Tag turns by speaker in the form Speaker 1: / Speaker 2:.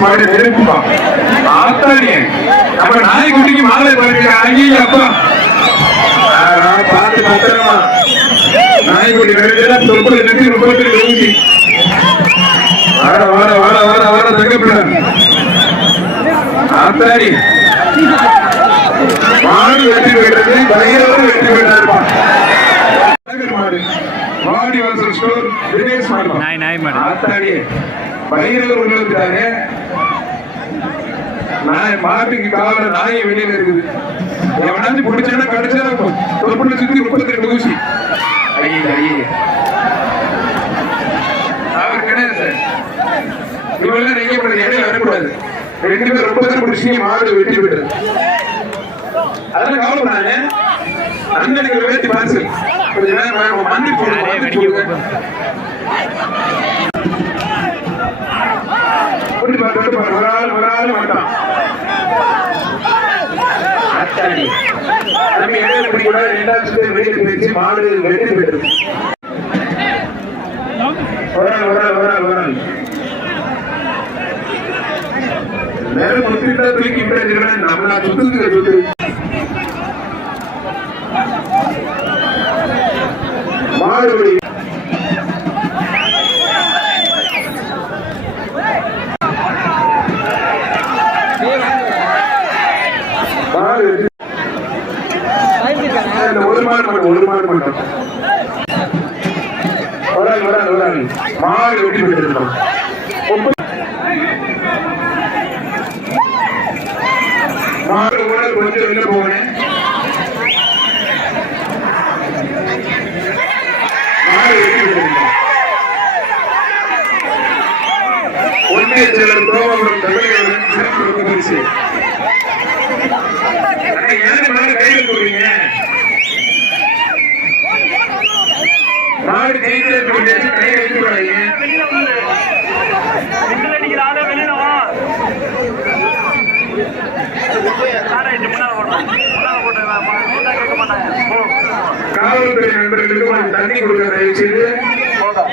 Speaker 1: மாடு நெருப்புப்பா ஆத்தாடியே. நம்ம நாய்க்குட்டிக்கு மாலை பறிக்கிற ஐயா அப்பா. பார்த்து பத்திரமா. நாய்க்குட்டி வருதுன்னா தொப்புல நிறுத்தி முப்பத்தி ஊசி வார வார வார வார வார தங்கப்பிள்ள ஆத்தாடி. மாடு வெற்றி பெற்றது பையனோடு வெற்றி பெற்றாருப்பா அழகர் மாடு. மாடி வாசல் ஸ்டோர் தினேஷ் மாடு.
Speaker 2: நாய் நாய் மாடு
Speaker 1: உள்ள இருக்கிறாரு நாய் மாட்டுக்கு காவல நாய் வெளியில இருக்குது. எவனாச்சும் பிடிச்சானா கடிச்சா தொப்புள்ள சுத்தி முப்பத்தி ரெண்டு ஊசி. ஐயே ஐயே அவர் கிடையாது சார். இவெல்லாம் நீங்க இடையில வரக்கூடாது. ரெண்டு பேரும் ரொம்ப பேர் பிடிச்சி மாடு வெட்டி விட்டுரு அதெல்லாம் கவலைப்படாங்க அண்ணனுக்கு ஒரு வேட்டி பார்சல் கொஞ்சம் நேரம் மண்டி போடுங்க மண்டி போடுங்க கொண்டு பாரு, கொண்டு பாரு. ஒரு ஆள், ஒரு ஆள் மாட்டான். அத்தாடி. நம்ம என்ன பிடிக்கூடாது, ரெண்டாவது சுத்து வெளியே போயிடுச்சு, மாடு வெட்டி போயிடுது. ஒரு ஆள், ஒரு ஆள், ஒரு ஆள், ஒரு ஆள். நேரம் சுத்திட்டா தூக்கி நம்மளா சுத்து. மாடு வெடி. மாடு வெட்டி. இந்த ஒரு மாடு மட்டும் ஒரு மாடு மட்டும் மாடு வெட்டி மாடு கூட கொஞ்சம் வெளில போனேன் மாடு வெட்டி சிறப்பு பரிசு கூடாது
Speaker 3: சிங்கிள் அடிக்கிற ஆளே வெளியில வா.
Speaker 1: காவல்துறை நண்பர்களுக்கு கொஞ்சம் தண்ணி கொடுக்க தயவு செய்து.
Speaker 3: போதும்